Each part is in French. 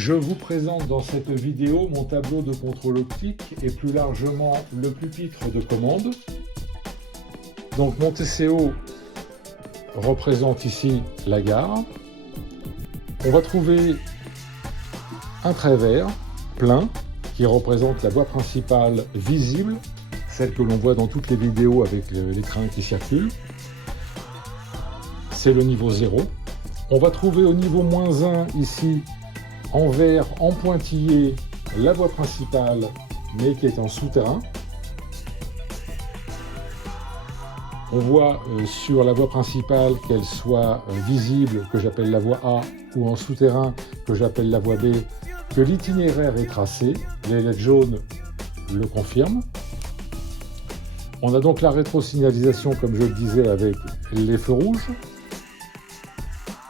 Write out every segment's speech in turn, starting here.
Je vous présente dans cette vidéo mon tableau de contrôle optique et plus largement le pupitre de commande. Donc mon TCO représente ici la gare. On va trouver un trait vert plein qui représente la voie principale visible, celle que l'on voit dans toutes les vidéos avec les trains qui circulent. C'est le niveau 0. On va trouver au niveau -1 ici en vert, en pointillé, la voie principale, mais qui est en souterrain. On voit sur la voie principale, qu'elle soit visible, que j'appelle la voie A, ou en souterrain, que j'appelle la voie B, que l'itinéraire est tracé. Les LED jaunes le confirment. On a donc la rétrosignalisation, comme je le disais, avec les feux rouges.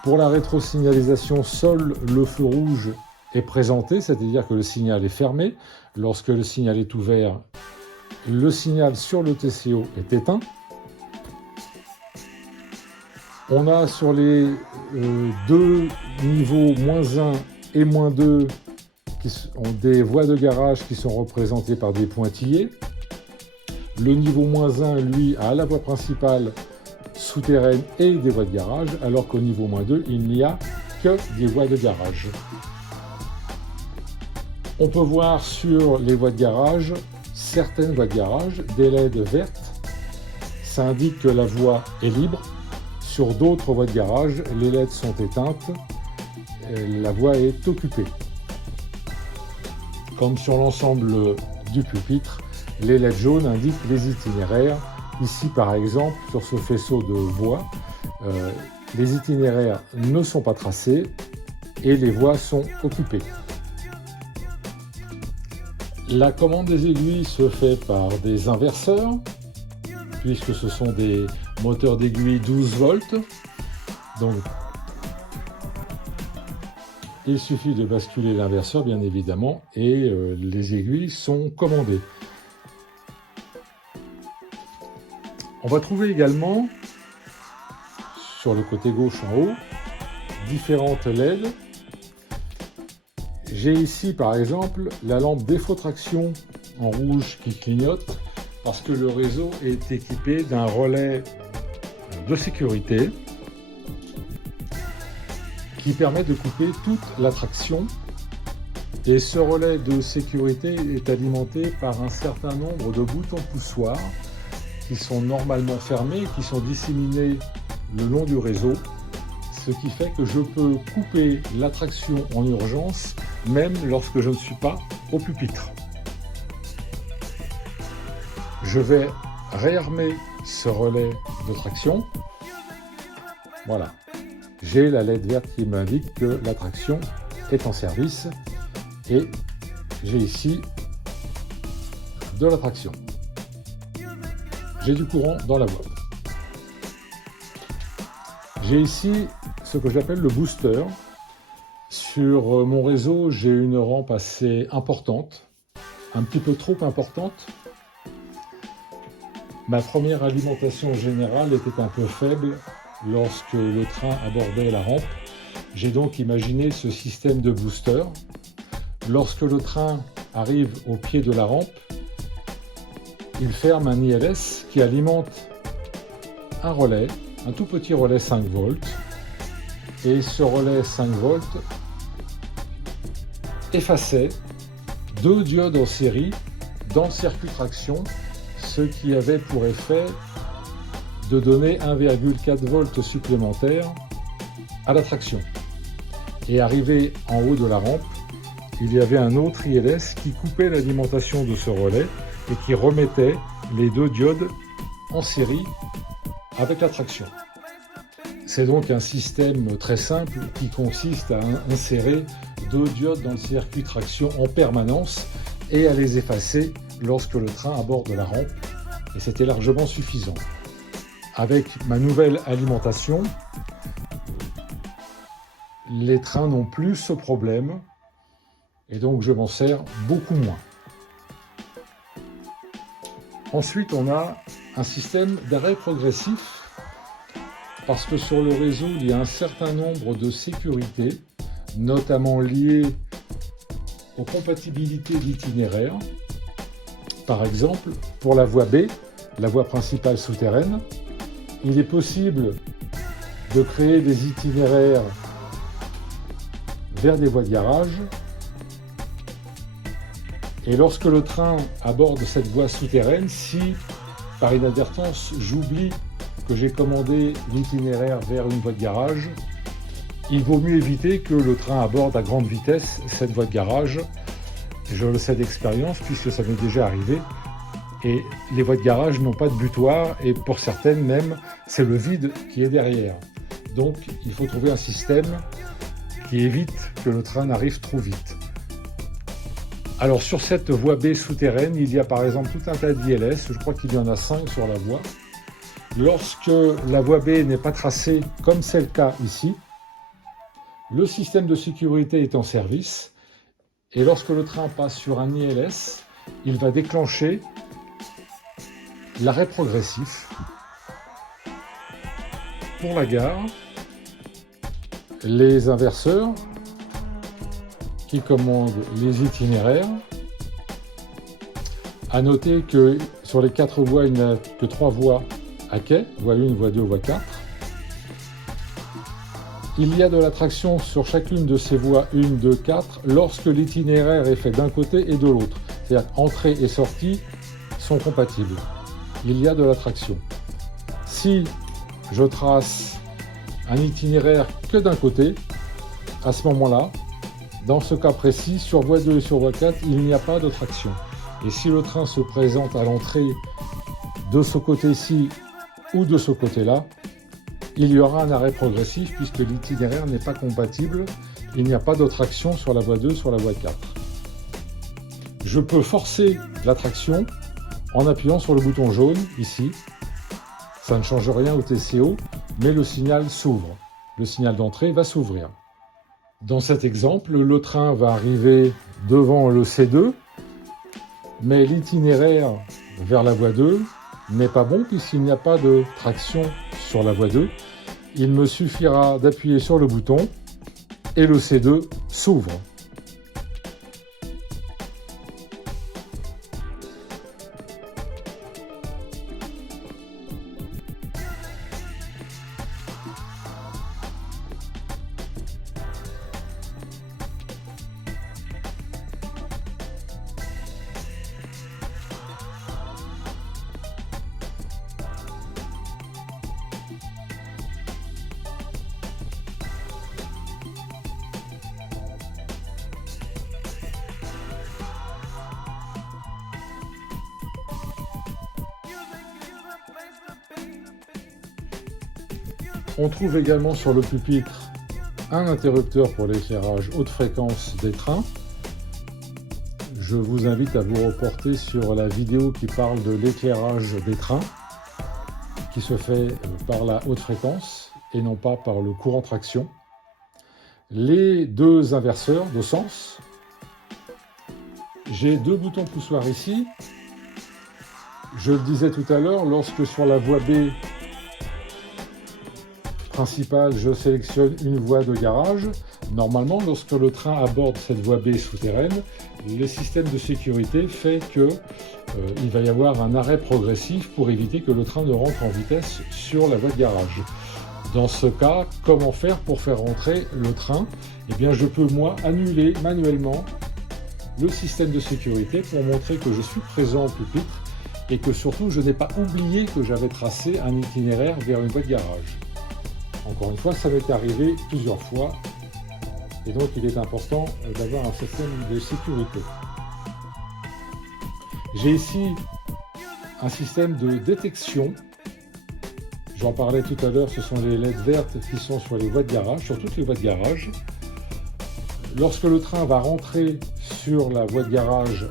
Pour la rétrosignalisation, seul le feu rouge est présenté, c'est-à-dire que le signal est fermé. Lorsque le signal est ouvert, le signal sur le TCO est éteint. On a sur les deux niveaux -1 et -2 qui sont des voies de garage qui sont représentées par des pointillés. Le niveau -1, lui, a la voie principale souterraine et des voies de garage, alors qu'au niveau -2, il n'y a que des voies de garage. On peut voir sur les voies de garage, certaines voies de garage, des LED vertes. Ça indique que la voie est libre. Sur d'autres voies de garage, les LED sont éteintes, la voie est occupée. Comme sur l'ensemble du pupitre, les LED jaunes indiquent les itinéraires. Ici, par exemple, sur ce faisceau de voies, les itinéraires ne sont pas tracés et les voies sont occupées. La commande des aiguilles se fait par des inverseurs, puisque ce sont des moteurs d'aiguille 12 volts. Donc, il suffit de basculer l'inverseur, bien évidemment, et les aiguilles sont commandées. On va trouver également, sur le côté gauche en haut, différentes LED. J'ai ici, par exemple, la lampe défaut-traction en rouge qui clignote parce que le réseau est équipé d'un relais de sécurité qui permet de couper toute la traction. Et ce relais de sécurité est alimenté par un certain nombre de boutons poussoirs qui sont normalement fermés, qui sont disséminés le long du réseau, ce qui fait que je peux couper la traction en urgence, même lorsque je ne suis pas au pupitre. Je vais réarmer ce relais de traction. Voilà. J'ai la LED verte qui m'indique que la traction est en service et j'ai ici de la traction. J'ai du courant dans la boîte. J'ai ici ce que j'appelle le booster. Sur mon réseau, j'ai une rampe assez importante, un petit peu trop importante. Ma première alimentation générale était un peu faible lorsque le train abordait la rampe. J'ai donc imaginé ce système de booster. Lorsque le train arrive au pied de la rampe, il ferme un ILS qui alimente un relais, un tout petit relais 5 volts. Et ce relais 5 volts effaçait 2 diodes en série dans le circuit traction, ce qui avait pour effet de donner 1,4 volts supplémentaires à la traction. Et arrivé en haut de la rampe, il y avait un autre ILS qui coupait l'alimentation de ce relais et qui remettait les 2 diodes en série avec la traction. C'est donc un système très simple qui consiste à insérer 2 diodes dans le circuit traction en permanence et à les effacer lorsque le train aborde la rampe. Et c'était largement suffisant. Avec ma nouvelle alimentation, les trains n'ont plus ce problème et donc je m'en sers beaucoup moins. Ensuite, on a un système d'arrêt progressif parce que sur le réseau, il y a un certain nombre de sécurités, notamment liées aux compatibilités d'itinéraires. Par exemple, pour la voie B, la voie principale souterraine, il est possible de créer des itinéraires vers des voies de garage. Et lorsque le train aborde cette voie souterraine, si par inadvertance j'oublie que j'ai commandé l'itinéraire vers une voie de garage, il vaut mieux éviter que le train aborde à grande vitesse cette voie de garage. Je le sais d'expérience puisque ça m'est déjà arrivé. Et les voies de garage n'ont pas de butoir et pour certaines même, c'est le vide qui est derrière. Donc il faut trouver un système qui évite que le train n'arrive trop vite. Alors sur cette voie B souterraine, il y a par exemple tout un tas d'ILS, je crois qu'il y en a 5 sur la voie. Lorsque la voie B n'est pas tracée, comme c'est le cas ici, le système de sécurité est en service et lorsque le train passe sur un ILS, il va déclencher l'arrêt progressif pour la gare. Les inverseurs qui commandent les itinéraires. À noter que sur les 4 voies, il n'y a que 3 voies à quai, voie 1, voie 2, voie 4. Il y a de la traction sur chacune de ces voies 1, 2, 4 lorsque l'itinéraire est fait d'un côté et de l'autre. C'est-à-dire entrée et sortie sont compatibles. Il y a de la traction. Si je trace un itinéraire que d'un côté, à ce moment-là, dans ce cas précis, sur voie 2 et sur voie 4, il n'y a pas de traction. Et si le train se présente à l'entrée de ce côté-ci ou de ce côté-là, il y aura un arrêt progressif puisque l'itinéraire n'est pas compatible. Il n'y a pas de traction sur la voie 2, sur la voie 4. Je peux forcer la traction en appuyant sur le bouton jaune, ici. Ça ne change rien au TCO, mais le signal s'ouvre. Le signal d'entrée va s'ouvrir. Dans cet exemple, le train va arriver devant le C2, mais l'itinéraire vers la voie 2 n'est pas bon puisqu'il n'y a pas de traction sur la voie 2. Il me suffira d'appuyer sur le bouton et le C2 s'ouvre. On trouve également sur le pupitre un interrupteur pour l'éclairage haute fréquence des trains. Je vous invite à vous reporter sur la vidéo qui parle de l'éclairage des trains, qui se fait par la haute fréquence et non pas par le courant traction. Les 2 inverseurs de sens. J'ai 2 boutons poussoirs ici. Je le disais tout à l'heure, lorsque sur la voie B principale, je sélectionne une voie de garage. Normalement, lorsque le train aborde cette voie B souterraine, le système de sécurité fait qu'il va y avoir un arrêt progressif pour éviter que le train ne rentre en vitesse sur la voie de garage. Dans ce cas, comment faire pour faire rentrer le train? Eh bien, je peux, moi, annuler manuellement le système de sécurité pour montrer que je suis présent au pupitre et que surtout, je n'ai pas oublié que j'avais tracé un itinéraire vers une voie de garage. Encore une fois, ça m'est arrivé plusieurs fois et donc il est important d'avoir un système de sécurité. J'ai ici un système de détection. J'en parlais tout à l'heure, ce sont les LED vertes qui sont sur les voies de garage, sur toutes les voies de garage. Lorsque le train va rentrer sur la voie de garage,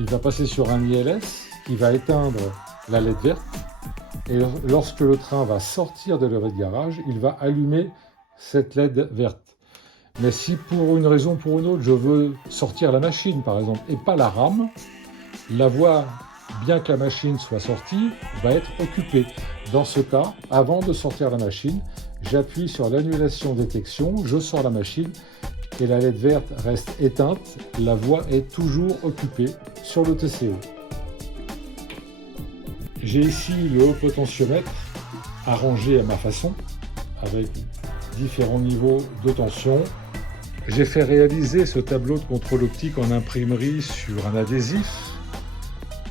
il va passer sur un ILS qui va éteindre la LED verte. Et lorsque le train va sortir de la voie de garage, il va allumer cette LED verte. Mais si pour une raison ou pour une autre, je veux sortir la machine, par exemple, et pas la rame, la voie, bien que la machine soit sortie, va être occupée. Dans ce cas, avant de sortir la machine, j'appuie sur l'annulation détection, je sors la machine et la LED verte reste éteinte, la voie est toujours occupée sur le TCO. J'ai ici le haut potentiomètre arrangé à ma façon, avec différents niveaux de tension. J'ai fait réaliser ce tableau de contrôle optique en imprimerie sur un adhésif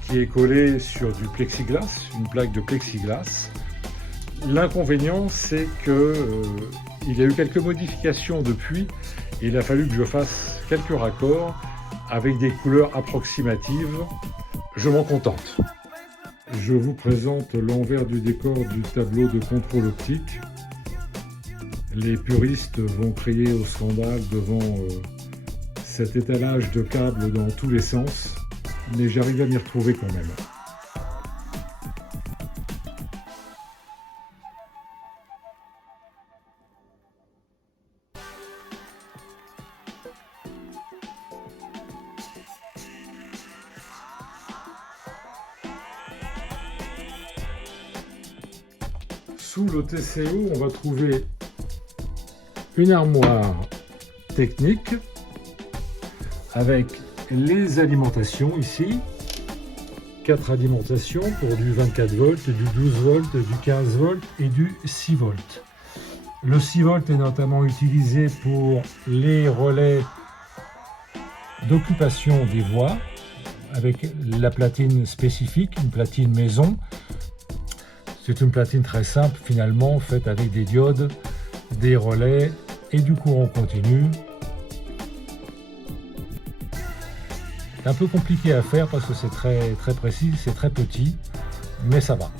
qui est collé sur du plexiglas, une plaque de plexiglas. L'inconvénient, c'est qu'il y a eu quelques modifications depuis et il a fallu que je fasse quelques raccords avec des couleurs approximatives. Je m'en contente. Je vous présente l'envers du décor du tableau de contrôle optique. Les puristes vont crier au scandale devant cet étalage de câbles dans tous les sens, mais j'arrive à m'y retrouver quand même. Sous le TCO, on va trouver une armoire technique avec les alimentations ici. 4 alimentations pour du 24 volts, du 12 volts, du 15 volts et du 6 volts. Le 6 volts est notamment utilisé pour les relais d'occupation des voies avec la platine spécifique, une platine maison. C'est une platine très simple finalement, faite avec des diodes, des relais et du courant continu. C'est un peu compliqué à faire parce que c'est très précis, c'est très petit, mais ça va.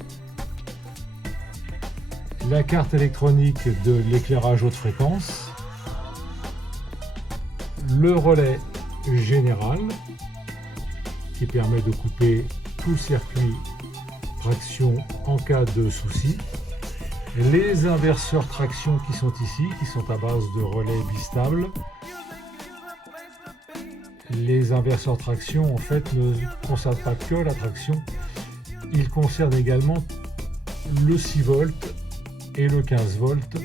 La carte électronique de l'éclairage haute fréquence, le relais général qui permet de couper tout le circuit traction en cas de souci, les inverseurs traction qui sont ici, qui sont à base de relais bistables. Les inverseurs traction en fait ne concernent pas que la traction, ils concernent également le 6 volts et le 15 volts.